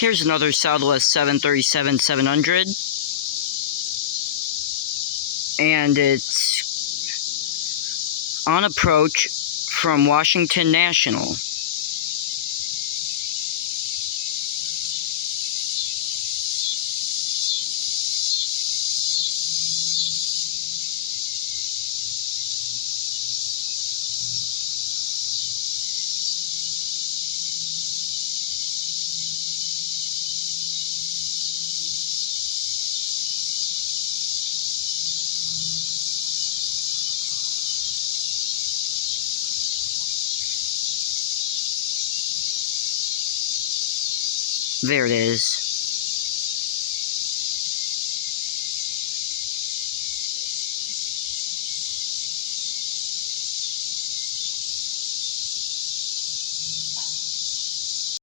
Here's another Southwest 737-700, and it's on approach from Washington National. There it is.